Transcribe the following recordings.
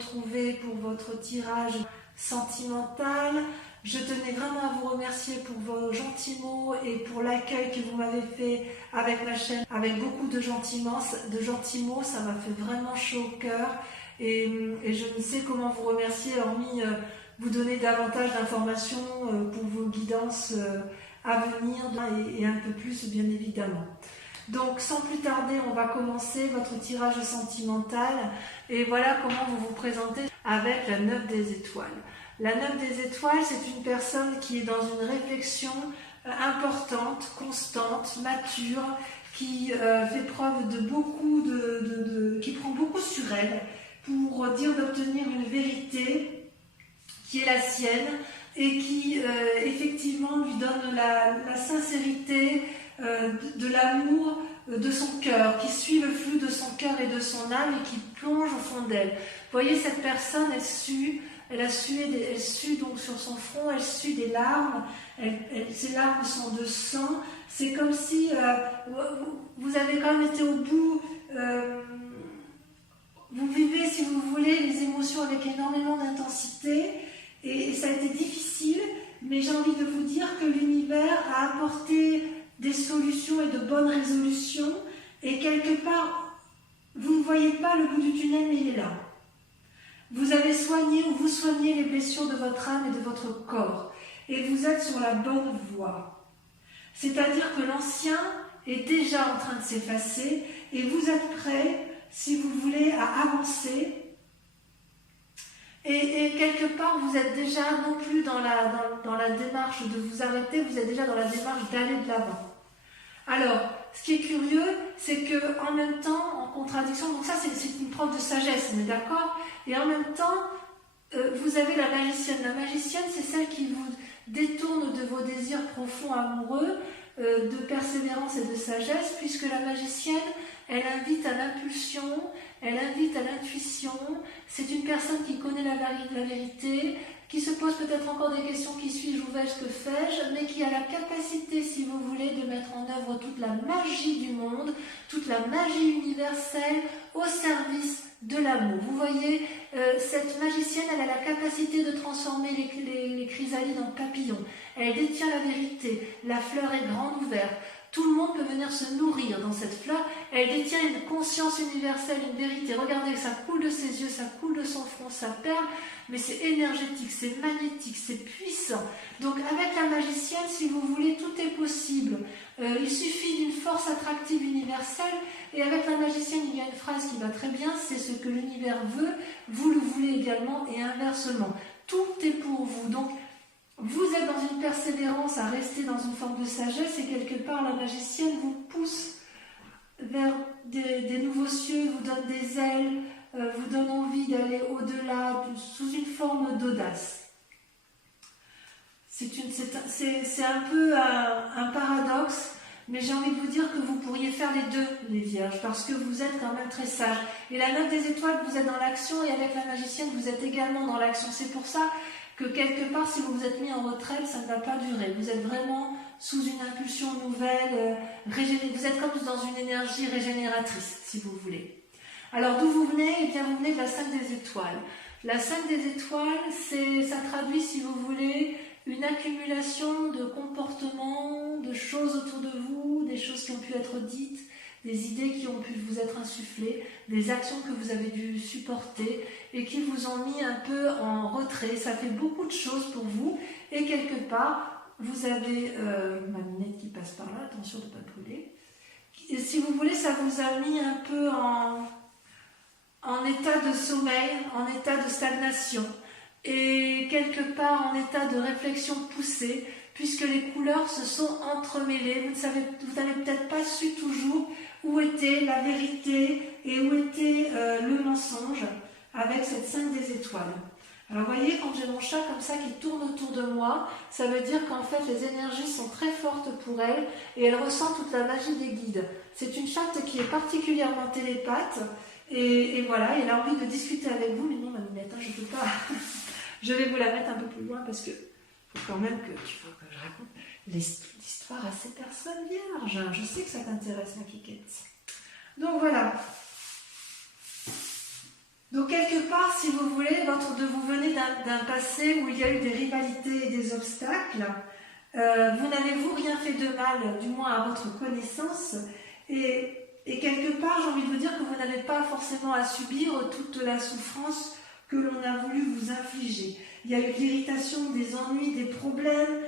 retrouver pour votre tirage sentimental. Je tenais vraiment à vous remercier pour vos gentils mots et pour l'accueil que vous m'avez fait avec ma chaîne, avec beaucoup de gentils mots. Ça m'a fait vraiment chaud au cœur et je ne sais comment vous remercier, hormis vous donner davantage d'informations pour vos guidances à venir et un peu plus bien évidemment. Donc sans plus tarder, on va commencer votre tirage sentimental et voilà comment vous vous présentez avec la 9 des étoiles. La 9 des étoiles, c'est une personne qui est dans une réflexion importante, constante, mature, qui fait preuve de beaucoup qui prend beaucoup sur elle pour dire d'obtenir une vérité qui est la sienne et qui effectivement lui donne la sincérité de l'amour de son cœur, qui suit le flux de son cœur et de son âme et qui plonge au fond d'elle. Vous voyez, cette personne, elle sue donc sur son front, elle sue des larmes, ces larmes sont de sang. C'est comme si vous avez quand même été au bout, vous vivez, si vous voulez, les émotions avec énormément d'intensité et ça a été difficile, mais j'ai envie de vous dire que l'univers a apporté des solutions et de bonnes résolutions et quelque part, vous ne voyez pas le bout du tunnel, mais il est là. Vous avez soigné ou vous soignez les blessures de votre âme et de votre corps et vous êtes sur la bonne voie. C'est-à-dire que l'ancien est déjà en train de s'effacer et vous êtes prêt, si vous voulez, à avancer. Et quelque part, vous êtes déjà non plus dans la démarche de vous arrêter, vous êtes déjà dans la démarche d'aller de l'avant. Alors, ce qui est curieux, c'est que en même temps, en contradiction, donc ça c'est une preuve de sagesse, on est d'accord? Et en même temps, vous avez la magicienne. La magicienne, c'est celle qui vous détourne de vos désirs profonds amoureux, de persévérance et de sagesse, puisque la magicienne, elle invite à l'impulsion, elle invite à l'intuition. C'est une personne qui connaît la vérité, qui se pose peut-être encore des questions, qui suis-je, où vais-je, que fais-je, mais qui a la capacité, si vous voulez, de mettre en œuvre toute la magie du monde, toute la magie universelle au service de l'amour. Vous voyez, cette magicienne, elle a la capacité de transformer les chrysalides en papillons. Elle détient la vérité, la fleur est grande ouverte. Tout le monde peut venir se nourrir dans cette fleur. Elle détient une conscience universelle, une vérité. Regardez, ça coule de ses yeux, ça coule de son front, ça perle, mais c'est énergétique, c'est magnétique, c'est puissant. Donc avec la magicienne, si vous voulez, tout est possible. Il suffit d'une force attractive universelle. Et avec la magicienne, il y a une phrase qui va très bien, c'est ce que l'univers veut, vous le voulez également, et inversement. Tout est pour vous. Donc, vous êtes dans une persévérance à rester dans une forme de sagesse et quelque part la magicienne vous pousse vers des nouveaux cieux, vous donne des ailes, vous donne envie d'aller au-delà sous une forme d'audace. C'est un peu un paradoxe, mais j'ai envie de vous dire que vous pourriez faire les deux, les vierges, parce que vous êtes quand même très sages. Et la 9 des étoiles, vous êtes dans l'action et avec la magicienne, vous êtes également dans l'action. C'est pour ça que quelque part, si vous vous êtes mis en retraite, ça ne va pas durer. Vous êtes vraiment sous une impulsion nouvelle, vous êtes comme dans une énergie régénératrice, si vous voulez. Alors, d'où vous venez? Eh bien, vous venez de la 5 des étoiles. La 5 des étoiles, ça traduit, si vous voulez, une accumulation de comportements, de choses autour de vous, des choses qui ont pu être dites, des idées qui ont pu vous être insufflées, des actions que vous avez dû supporter et qui vous ont mis un peu en retrait. Ça fait beaucoup de choses pour vous et quelque part, vous avez ma lunette qui passe par là, attention de ne pas brûler. Et si vous voulez, ça vous a mis un peu en état de sommeil, en état de stagnation et quelque part en état de réflexion poussée puisque les couleurs se sont entremêlées. Vous n'avez peut-être pas su toujours où était la vérité et où était le mensonge avec cette 5 des étoiles. Alors vous voyez, quand j'ai mon chat comme ça qui tourne autour de moi, ça veut dire qu'en fait les énergies sont très fortes pour elle et elle ressent toute la magie des guides. C'est une chatte qui est particulièrement télépathe et voilà, elle a envie de discuter avec vous, mais non ma minette, je ne peux pas. Je vais vous la mettre un peu plus loin parce que faut quand même que je raconte l'histoire à ces personnes vierges. Je sais que ça t'intéresse ma Kikette. Donc voilà. Donc quelque part, si vous voulez, vous venez d'un passé où il y a eu des rivalités et des obstacles. Vous n'avez-vous rien fait de mal, du moins à votre connaissance, et quelque part, j'ai envie de vous dire que vous n'avez pas forcément à subir toute la souffrance que l'on a voulu vous infliger. Il y a eu de l'irritation, des ennuis, des problèmes,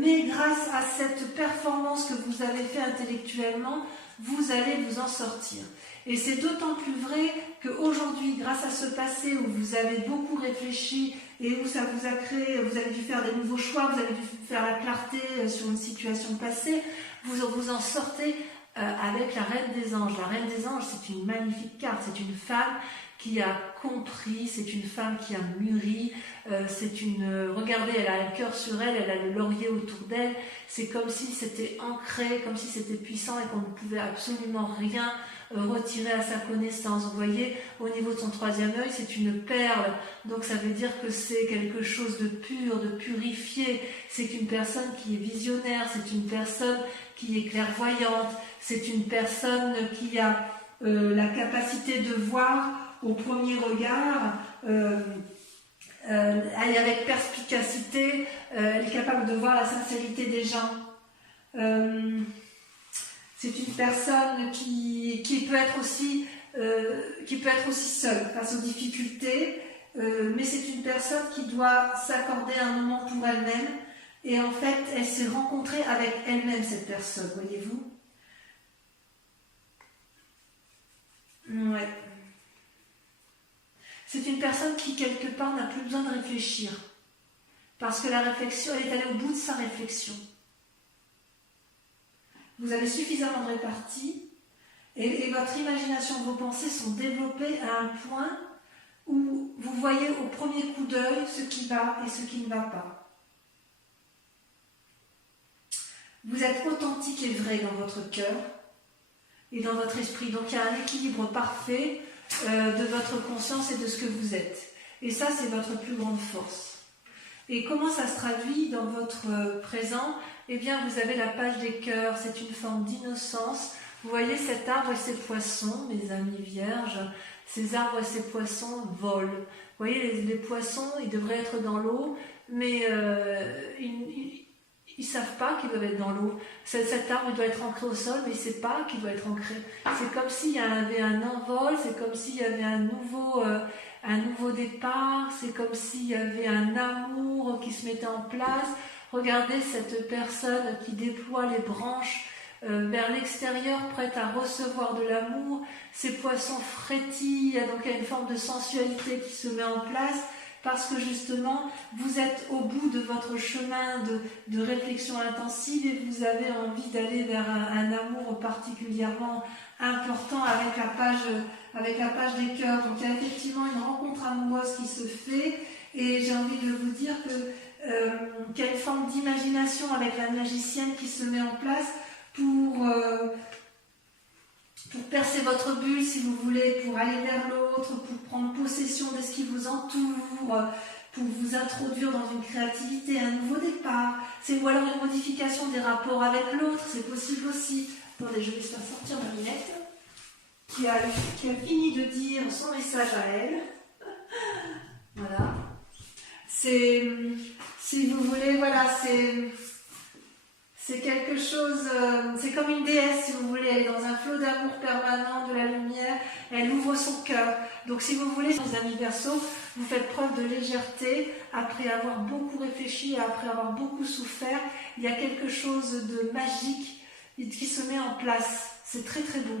mais grâce à cette performance que vous avez fait intellectuellement, vous allez vous en sortir. Et c'est d'autant plus vrai qu'aujourd'hui, grâce à ce passé où vous avez beaucoup réfléchi et où ça vous a créé, vous avez dû faire des nouveaux choix, vous avez dû faire la clarté sur une situation passée, vous en sortez avec la Reine des Anges. La Reine des Anges, c'est une magnifique carte, c'est une femme qui a compris, c'est une femme qui a mûri, regardez, elle a un cœur sur elle, elle a le laurier autour d'elle, c'est comme si c'était ancré, comme si c'était puissant et qu'on ne pouvait absolument rien retirer à sa connaissance. Vous voyez, au niveau de son troisième œil, c'est une perle, donc ça veut dire que c'est quelque chose de pur, de purifié, c'est une personne qui est visionnaire, c'est une personne qui est clairvoyante, c'est une personne qui a la capacité de voir au premier regard, elle est avec perspicacité, elle est capable de voir la sincérité des gens. C'est une personne qui peut être aussi seule face aux difficultés, mais c'est une personne qui doit s'accorder un moment pour elle-même, et en fait, elle s'est rencontrée avec elle-même, cette personne, voyez-vous. Ouais. C'est une personne qui, quelque part, n'a plus besoin de réfléchir. Parce que la réflexion, elle est allée au bout de sa réflexion. Vous avez suffisamment de répartie et votre imagination, vos pensées sont développées à un point où vous voyez au premier coup d'œil ce qui va et ce qui ne va pas. Vous êtes authentique et vrai dans votre cœur et dans votre esprit. Donc il y a un équilibre parfait de votre conscience et de ce que vous êtes. Et ça, c'est votre plus grande force. Et comment ça se traduit dans votre présent? Eh bien, vous avez la page des cœurs, c'est une forme d'innocence. Vous voyez cet arbre et ces poissons, mes amis vierges, ces arbres et ces poissons volent. Vous voyez, les poissons, ils devraient être dans l'eau, mais ils ne savent pas qu'ils doivent être dans l'eau. Cet arbre doit être ancré au sol, mais il ne sait pas qu'il doit être ancré. C'est comme s'il y avait un envol, c'est comme s'il y avait un nouveau départ, c'est comme s'il y avait un amour qui se mettait en place. Regardez cette personne qui déploie les branches vers l'extérieur, prête à recevoir de l'amour. Ces poissons frétillent, donc il y a une forme de sensualité qui se met en place, parce que justement, vous êtes au bout de votre chemin de réflexion intensive et vous avez envie d'aller vers un amour particulièrement important avec la page des cœurs. Donc il y a effectivement une rencontre amoureuse qui se fait, et j'ai envie de vous dire qu'il y a une forme d'imagination avec la magicienne qui se met en place pour percer votre bulle, si vous voulez, pour aller vers l'autre, pour prendre possession de ce qui vous entoure, pour vous introduire dans une créativité, un nouveau départ. Ou alors une modification des rapports avec l'autre, c'est possible aussi. Attendez, je vais faire sortir ma minette, qui a fini de dire son message à elle. Voilà. Si vous voulez, voilà, c'est quelque chose, c'est comme une déesse, si vous voulez, elle est dans un flot d'amour permanent, de la lumière, elle ouvre son cœur. Donc si vous voulez, les amis Verseaux, vous faites preuve de légèreté, après avoir beaucoup réfléchi, après avoir beaucoup souffert, il y a quelque chose de magique qui se met en place. C'est très très beau.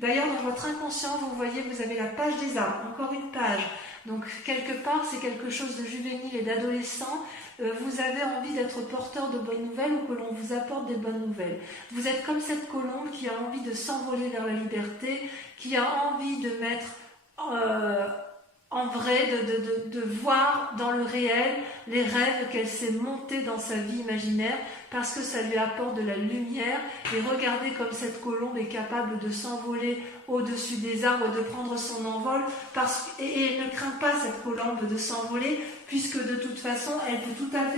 D'ailleurs, dans votre inconscient, vous voyez, vous avez la page des arbres, encore une page. Donc quelque part, c'est quelque chose de juvénile et d'adolescent. Vous avez envie d'être porteur de bonnes nouvelles ou que l'on vous apporte des bonnes nouvelles. Vous êtes comme cette colombe qui a envie de s'envoler vers la liberté, qui a envie de mettre en vrai, de voir dans le réel les rêves qu'elle s'est montée dans sa vie imaginaire, parce que ça lui apporte de la lumière. Et regardez comme cette colombe est capable de s'envoler au-dessus des arbres, de prendre son envol, et elle ne craint pas, cette colombe, de s'envoler, puisque de toute façon, elle peut tout à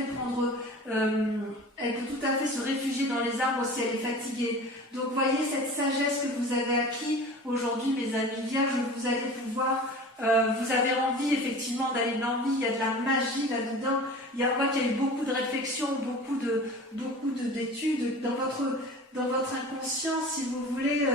fait se réfugier dans les arbres si elle est fatiguée. Donc voyez cette sagesse que vous avez acquis aujourd'hui, mes amis vierges, vous allez pouvoir Vous avez envie effectivement d'aller dans l'envie, il y a de la magie là-dedans. On voit qu'il y a eu beaucoup de réflexions, beaucoup d'études dans votre inconscient, si vous voulez.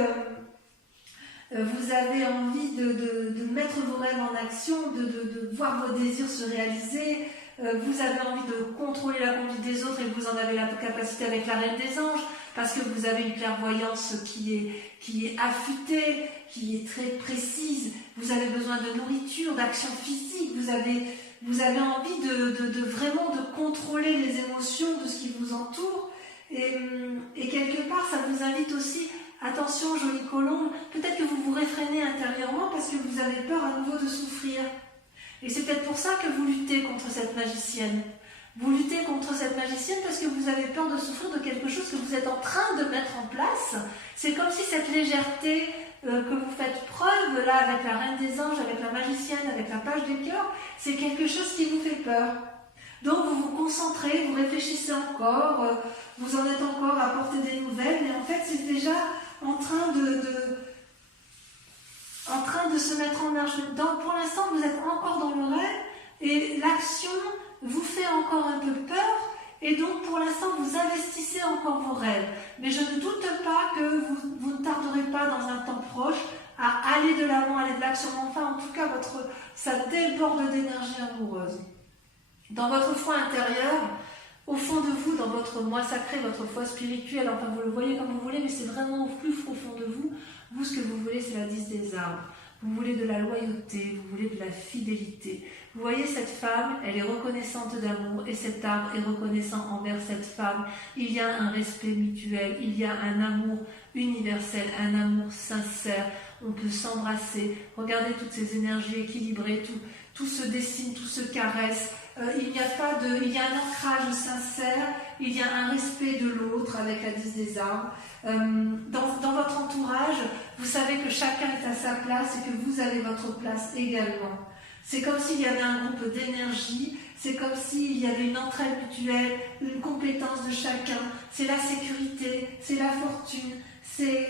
Vous avez envie de mettre vos rêves en action, de voir vos désirs se réaliser. Vous avez envie de contrôler la conduite des autres et vous en avez la capacité avec la Reine des Anges, parce que vous avez une clairvoyance qui est affûtée, qui est très précise. Vous avez besoin de nourriture, d'action physique. Vous avez envie de vraiment de contrôler les émotions de ce qui vous entoure. Et quelque part, ça vous invite aussi, attention, jolie colombe, peut-être que vous vous réfrénez intérieurement parce que vous avez peur à nouveau de souffrir. Et c'est peut-être pour ça que vous luttez contre cette magicienne. Vous luttez contre cette magicienne parce que vous avez peur de souffrir de quelque chose que vous êtes en train de mettre en place. C'est comme si cette légèreté que vous faites preuve, là, avec la Reine des Anges, avec la magicienne, avec la page des cœurs, c'est quelque chose qui vous fait peur. Donc vous vous concentrez, vous réfléchissez encore, vous en êtes encore à porter des nouvelles, mais en fait c'est déjà en train de se mettre en marche. Pour l'instant, vous êtes encore dans le rêve et l'action vous fait encore un peu peur et donc pour l'instant, vous investissez encore vos rêves. Mais je ne doute pas que vous ne tarderez pas dans un temps proche à aller de l'avant, aller de l'action. Enfin, en tout cas, ça déborde d'énergie amoureuse. Dans votre foi intérieure, au fond de vous, dans votre moi sacré, votre foi spirituelle, enfin vous le voyez comme vous voulez, mais c'est vraiment au plus profond de vous. Vous, ce que vous voulez, c'est la 10 des arbres. Vous voulez de la loyauté, vous voulez de la fidélité. Vous voyez cette femme, elle est reconnaissante d'amour et cet arbre est reconnaissant envers cette femme. Il y a un respect mutuel, il y a un amour universel, un amour sincère. On peut s'embrasser. Regardez toutes ces énergies équilibrées, tout se dessine, tout se caresse. Il y a un ancrage sincère, il y a un respect de l'autre avec la 10 des arbres. Dans votre entourage, vous savez que chacun est à sa place et que vous avez votre place également. C'est comme s'il y avait un groupe d'énergie, c'est comme s'il y avait une entraide mutuelle, une compétence de chacun. C'est la sécurité, c'est la fortune, c'est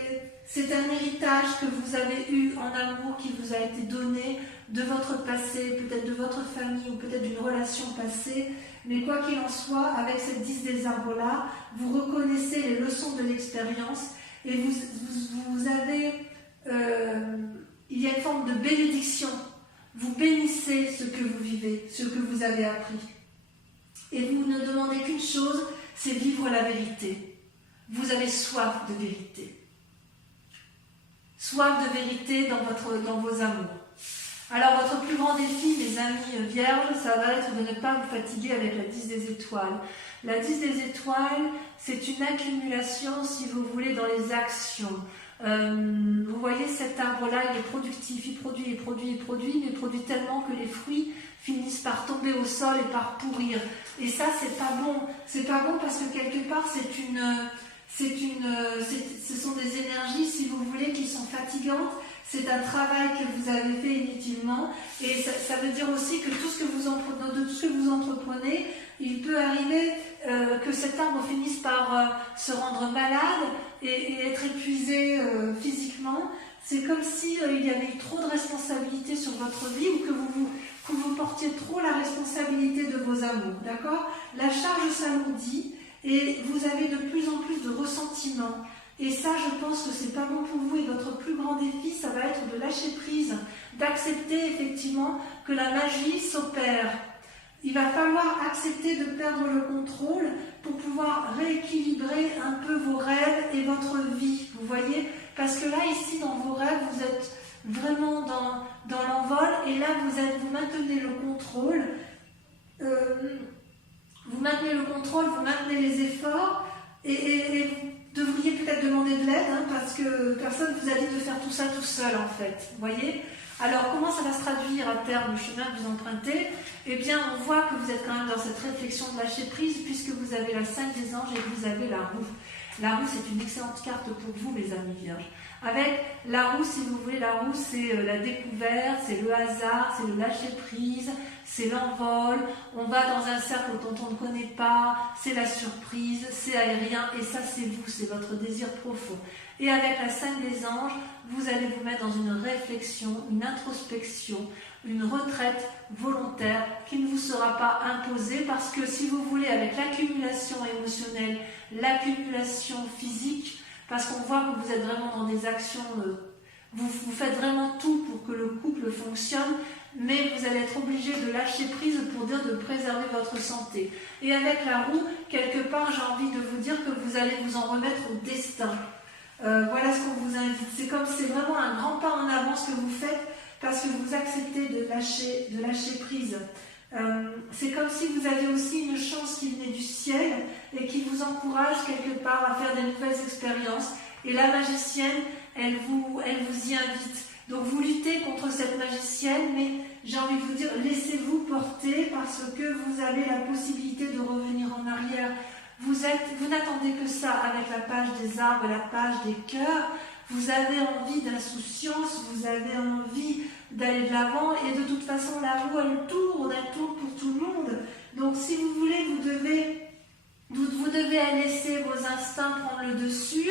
un héritage que vous avez eu en amour qui vous a été donné de votre passé, peut-être de votre famille ou peut-être d'une relation passée. Mais quoi qu'il en soit, avec cette 10 des arbres-là, vous reconnaissez les leçons de l'expérience et vous avez... il y a une forme de bénédiction. Vous bénissez ce que vous vivez, ce que vous avez appris. Et vous ne demandez qu'une chose, c'est vivre la vérité. Vous avez soif de vérité. Soif de vérité dans vos amours. Alors votre plus grand défi, mes amis vierges, ça va être de ne pas vous fatiguer avec la 10 des étoiles. La 10 des étoiles, c'est une accumulation, si vous voulez, dans les actions. Vous voyez cet arbre-là, il est productif, il produit, mais il produit tellement que les fruits finissent par tomber au sol et par pourrir. Et ça, c'est pas bon. C'est pas bon parce que quelque part, ce sont des énergies, si vous voulez, qui sont fatigantes. C'est un travail que vous avez fait inutilement. Et ça veut dire aussi que tout ce que vous entreprenez, il peut arriver que cet arbre finisse par se rendre malade et être épuisé physiquement. C'est comme si il y avait eu trop de responsabilités sur votre vie ou que vous portiez trop la responsabilité de vos amours. D'accord ? La charge s'alourdit et vous avez de plus en plus de ressentiments. Et ça, je pense que c'est pas bon pour vous. Et votre plus grand défi, ça va être de lâcher prise, d'accepter effectivement que la magie s'opère. Il va falloir accepter de perdre le contrôle pour pouvoir rééquilibrer un peu vos rêves et votre vie. Vous voyez ? Parce que là, ici, dans vos rêves, vous êtes vraiment dans l'envol. Et là, vous maintenez le contrôle. Vous maintenez le contrôle, vous maintenez les efforts. Et vous devriez peut-être demander de l'aide, parce que personne ne vous a dit de faire tout ça tout seul, en fait. Vous voyez ? Alors, comment ça va se traduire à terme, le chemin que vous empruntez ? Eh bien, on voit que vous êtes quand même dans cette réflexion de lâcher prise, puisque vous avez la 5 des anges et que vous avez la roue. La roue, c'est une excellente carte pour vous, mes amis vierges. Avec la roue, si vous voulez, la roue c'est la découverte, c'est le hasard, c'est le lâcher prise, c'est l'envol, on va dans un cercle dont on ne connaît pas, c'est la surprise, c'est aérien, et ça c'est vous, c'est votre désir profond. Et avec la 5 des anges, vous allez vous mettre dans une réflexion, une introspection, une retraite volontaire qui ne vous sera pas imposée, parce que si vous voulez, avec l'accumulation émotionnelle, l'accumulation physique, parce qu'on voit que vous êtes vraiment dans des actions, vous faites vraiment tout pour que le couple fonctionne, mais vous allez être obligé de lâcher prise pour dire de préserver votre santé. Et avec la roue, quelque part, j'ai envie de vous dire que vous allez vous en remettre au destin. Voilà ce qu'on vous invite. C'est comme c'est vraiment un grand pas en avant ce que vous faites, parce que vous acceptez de lâcher prise. C'est comme si vous aviez aussi une chance qui venait du ciel et qui vous encourage quelque part à faire des nouvelles expériences. Et la magicienne, elle vous y invite. Donc vous luttez contre cette magicienne, mais j'ai envie de vous dire, laissez-vous porter, parce que vous avez la possibilité de revenir en arrière. Vous n'attendez que ça avec la page des arbres et la page des cœurs. Vous avez envie d'insouciance, vous avez envie d'aller de l'avant, et de toute façon la roue elle tourne pour tout le monde. Donc si vous voulez, vous devez laisser vos instincts prendre le dessus,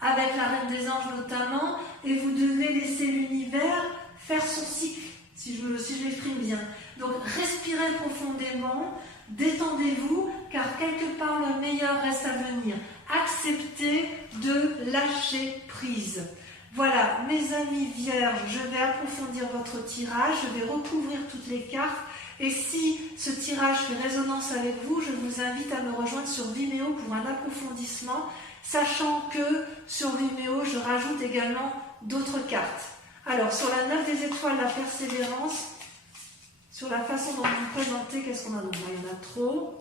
avec la Reine des Anges notamment, et vous devez laisser l'univers faire son cycle, si je l'exprime bien. Donc respirez profondément, détendez-vous, car quelque part le meilleur reste à venir. Acceptez de lâcher prise. Voilà, mes amis vierges, je vais approfondir votre tirage, je vais recouvrir toutes les cartes, et si ce tirage fait résonance avec vous, je vous invite à me rejoindre sur Vimeo pour un approfondissement, sachant que sur Vimeo, je rajoute également d'autres cartes. Alors, sur la 9 des étoiles, la persévérance, sur la façon dont vous vous présentez, qu'est-ce qu'on a? Donc, il y en a trop.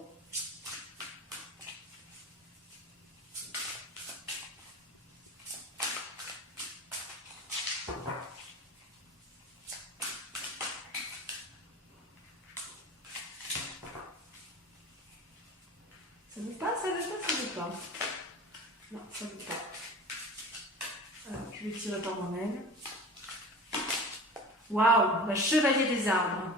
Ça ne veut pas, ça veut pas. Non, ça ne veut pas. Alors, je vais tirer par moi-même. Waouh, la chevalier des arbres.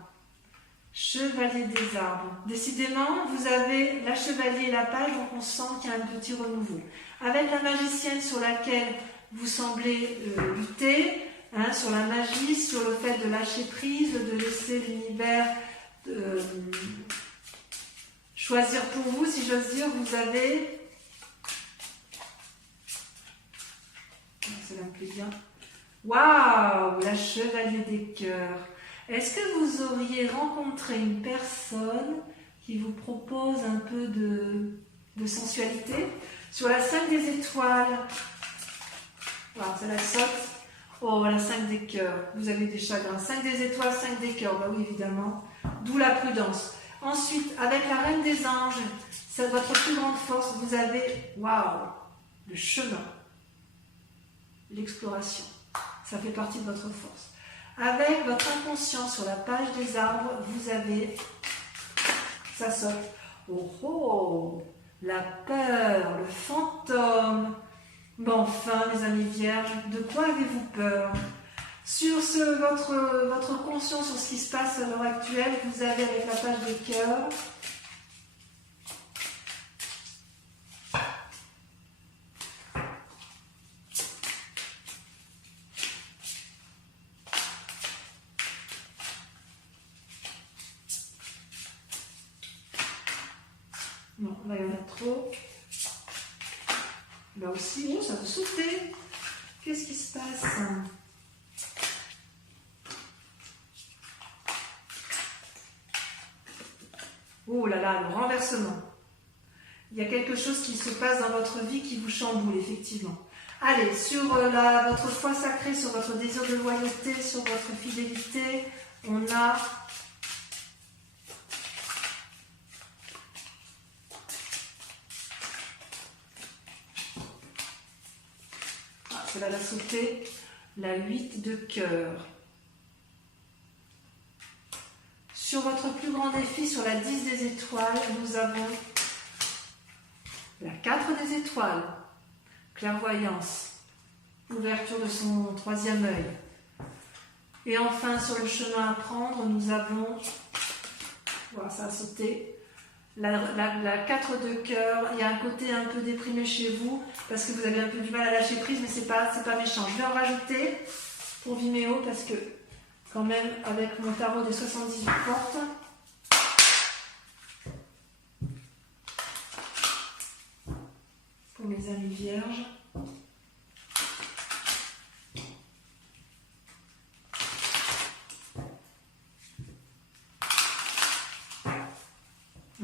Chevalier des arbres. Décidément, vous avez la chevalier et la page, donc on sent qu'il y a un petit renouveau. Avec la magicienne sur laquelle vous semblez lutter, sur la magie, sur le fait de lâcher prise, de laisser l'univers choisir pour vous, si j'ose dire, vous avez... Cela me plaît bien. Waouh, la chevalier des cœurs. Est-ce que vous auriez rencontré une personne qui vous propose un peu de sensualité? Sur la 5 des étoiles, voilà, ça la saute. Oh, la 5 des cœurs, vous avez des chagrins. 5 des étoiles, 5 des cœurs, bah oui, évidemment. D'où la prudence. Ensuite, avec la Reine des Anges, c'est votre plus grande force. Vous avez, waouh, le chemin, l'exploration. Ça fait partie de votre force. Avec votre inconscient sur la page des arbres, vous avez, ça saute. Oh oh, la peur, le fantôme. Bon, enfin, mes amis vierges, de quoi avez-vous peur? Sur votre conscience, sur ce qui se passe à l'heure actuelle, vous avez avec la page des cœurs. Non, là il y en a trop. Là aussi, oh, ça veut sauter. Qu'est-ce qui se passe? Oh là là, le renversement. Il y a quelque chose qui se passe dans votre vie qui vous chamboule, effectivement. Allez, sur votre foi sacrée, sur votre désir de loyauté, sur votre fidélité, on a... Ah, cela l'a sauté. La 8 de cœur. Sur votre plus grand défi, sur la 10 des étoiles, nous avons la 4 des étoiles, clairvoyance. Ouverture de son troisième œil. Et enfin, sur le chemin à prendre, nous avons, voilà, ça a sauté, la 4 de cœur. Il y a un côté un peu déprimé chez vous, parce que vous avez un peu du mal à lâcher prise, mais c'est pas méchant. Je vais en rajouter pour Vimeo, parce que quand même, avec mon tarot des 78 portes, pour mes amis vierges,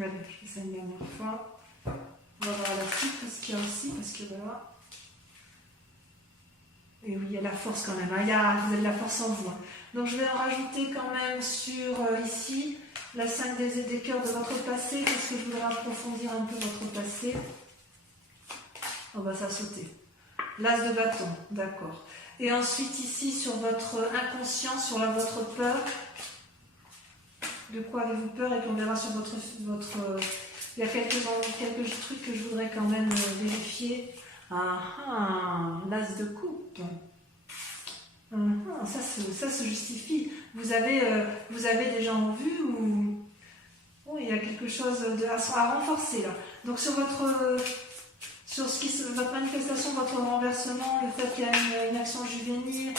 allez, je fais ça une dernière fois. On va voir la suite, parce qu'il y a aussi, parce que voilà. Et oui, il y a la force quand même, hein. Vous avez de la force en vous. Hein. Donc je vais en rajouter quand même sur ici, la 5 des cœurs de votre passé, parce que je voudrais approfondir un peu votre passé. On va ça sauter. L'as de bâton, d'accord. Et ensuite ici, sur votre inconscient, sur votre peur. De quoi avez-vous peur? Et puis on verra sur votre il y a quelques trucs que je voudrais quand même vérifier. L'as de coupe. Ça se justifie. Vous avez des gens en vue ou il y a quelque chose à renforcer là. Donc sur votre manifestation, votre renversement, le fait qu'il y a une action juvénile.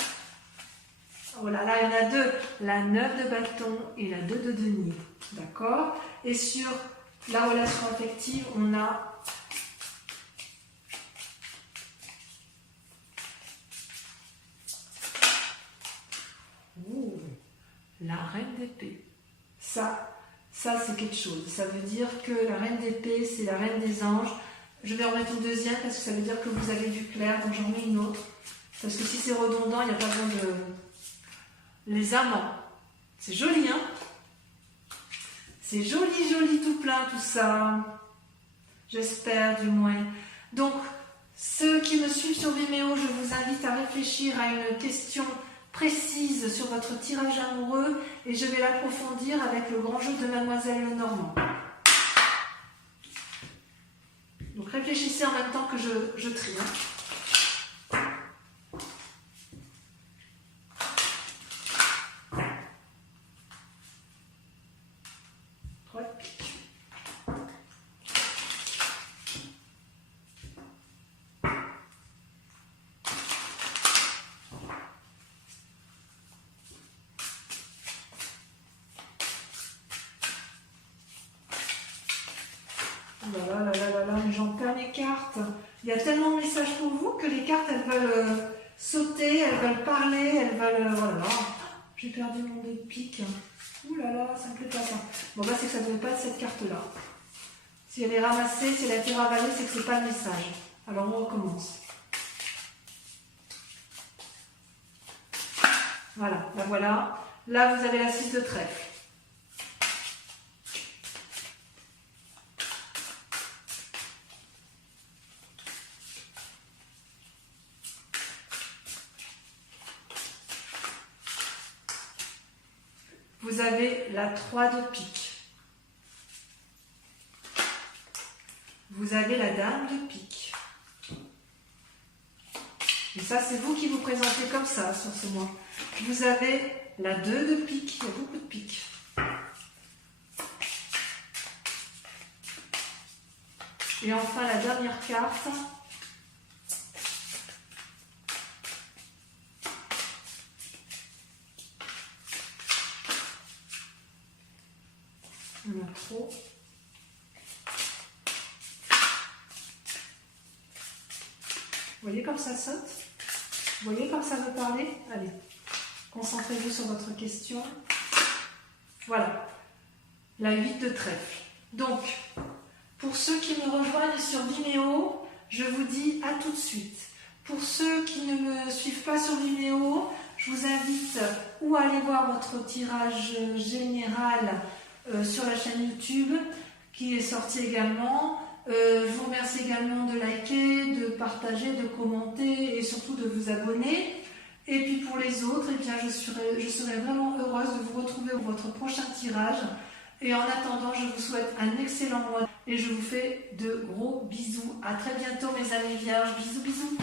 Oh là là, il y en a deux. La 9 de bâton et la 2 de denier. D'accord? Et sur la relation affective, on a la reine d'épée. Ça c'est quelque chose. Ça veut dire que la reine d'épée, c'est la reine des anges. Je vais en mettre une deuxième parce que ça veut dire que vous avez du clair, donc j'en mets une autre. Parce que si c'est redondant, il n'y a pas besoin de... Les amants. C'est joli, hein? C'est joli, joli, tout plein, tout ça. J'espère, du moins. Donc, ceux qui me suivent sur Vimeo, je vous invite à réfléchir à une question précise sur votre tirage amoureux et je vais l'approfondir avec le grand jeu de Mademoiselle Lenormand. Donc, réfléchissez en même temps que je trie. Hein. Là, mais j'en perds mes cartes. Il y a tellement de messages pour vous que les cartes, elles veulent sauter, elles veulent parler, elles veulent... Voilà. J'ai perdu mon dé de pique. Ouh là là, ça me plaît pas ça. Bon, bah, c'est que ça ne devait pas être cette carte-là. Si elle est ramassée, si elle a été ravalée, c'est que c'est pas le message. Alors, on recommence. Voilà, ben voilà. Là, vous avez la 6 de trèfle. Vous avez la 3 de pique. Vous avez la dame de pique. Et ça, c'est vous qui vous présentez comme ça sur ce mois. Vous avez la 2 de pique. Il y a beaucoup de piques. Et enfin, la dernière carte. On a trop. Vous voyez comme ça saute? Vous voyez comme ça veut parler? Allez, concentrez-vous sur votre question. Voilà, la 8 de trèfle. Donc, pour ceux qui me rejoignent sur Vimeo, je vous dis à tout de suite. Pour ceux qui ne me suivent pas sur Vimeo, je vous invite ou à aller voir votre tirage général sur la chaîne YouTube qui est sorti également. Je vous remercie également de liker, de partager, de commenter et surtout de vous abonner. Et puis pour les autres, eh bien, je serai vraiment heureuse de vous retrouver pour votre prochain tirage. Et en attendant, je vous souhaite un excellent mois et je vous fais de gros bisous. À très bientôt mes amis vierges. Bisous, bisous.